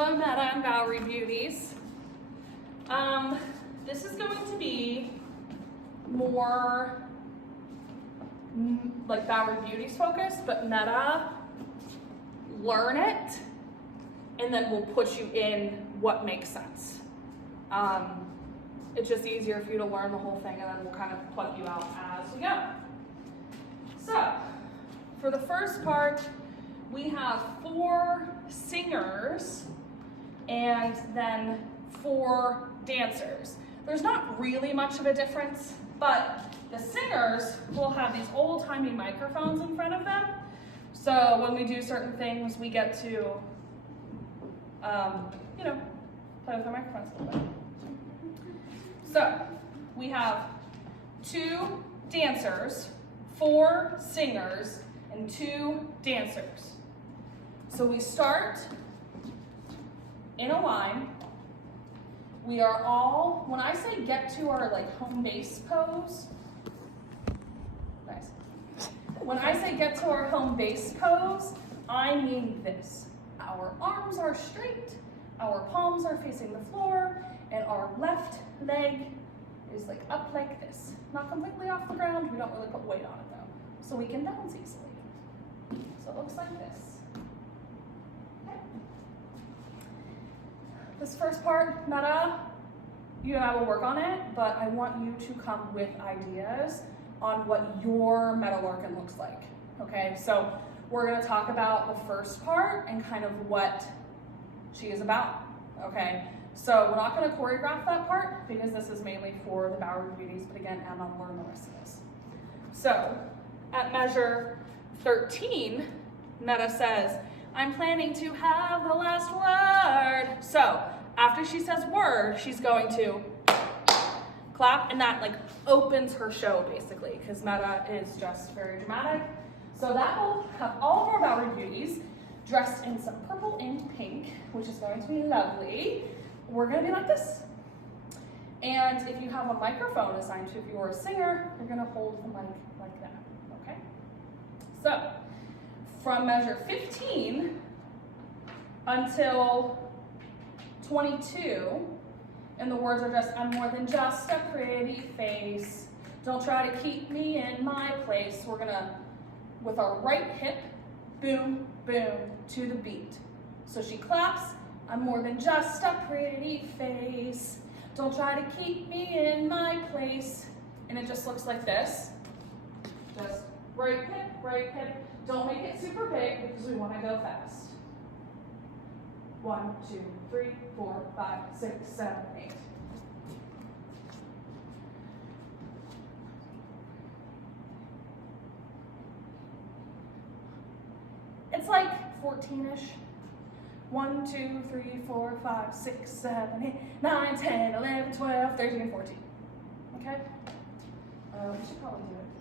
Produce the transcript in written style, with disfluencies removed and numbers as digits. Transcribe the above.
Hello, Meta and Bowery Beauties. This is going to be more like Bowery Beauties focused, but Meta, learn it, and then we'll put you in what makes sense. It's just easier for you to learn the whole thing, and then we'll kind of plug you out as we go. So, for the first part, we have 4 singers and then 4 dancers. There's not really much of a difference, but the singers will have these old-timey microphones in front of them. So when we do certain things, we get to, play with our microphones a little bit. So we have 2 dancers, 4 singers, and 2 dancers. So we start in a line. We are all, when I say get to our home base pose, nice. When I say get to our home base pose, I mean this. Our arms are straight, our palms are facing the floor, and our left leg is up like this. Not completely off the ground, we don't really put weight on it though. So we can bounce easily. So it looks like this. Okay. This first part, Meta, you and I will work on it, but I want you to come with ideas on what your Meta Larkin looks like, okay? So we're gonna talk about the first part and kind of what she is about, okay? So we're not gonna choreograph that part because this is mainly for the Bowery Beauties, but again, Emma will learn the rest of this. So at measure 13, Meta says, I'm planning to have the last word. So after she says word, she's going to clap, and that opens her show basically, because Meta is just very dramatic. So that will have all of our Bowery Beauties dressed in some purple and pink, which is going to be lovely. We're gonna be like this. And if you have a microphone assigned to you, if you're a singer, you're gonna hold the mic like that, okay? So, from measure 15 until 22, and the words are just, I'm more than just a pretty face. Don't try to keep me in my place. We're gonna, with our right hip, boom, boom, to the beat. So she claps, I'm more than just a pretty face. Don't try to keep me in my place. And it just looks like this. Just right hip. Don't make it super big because we want to go fast. 1, 2, 3, 4, 5, 6, 7, 8. It's like 14-ish. 1, 2, 3, 4, 5, 6, 7, 8, 9, 10, 11, 12, 13, 14. Okay? We should probably do it.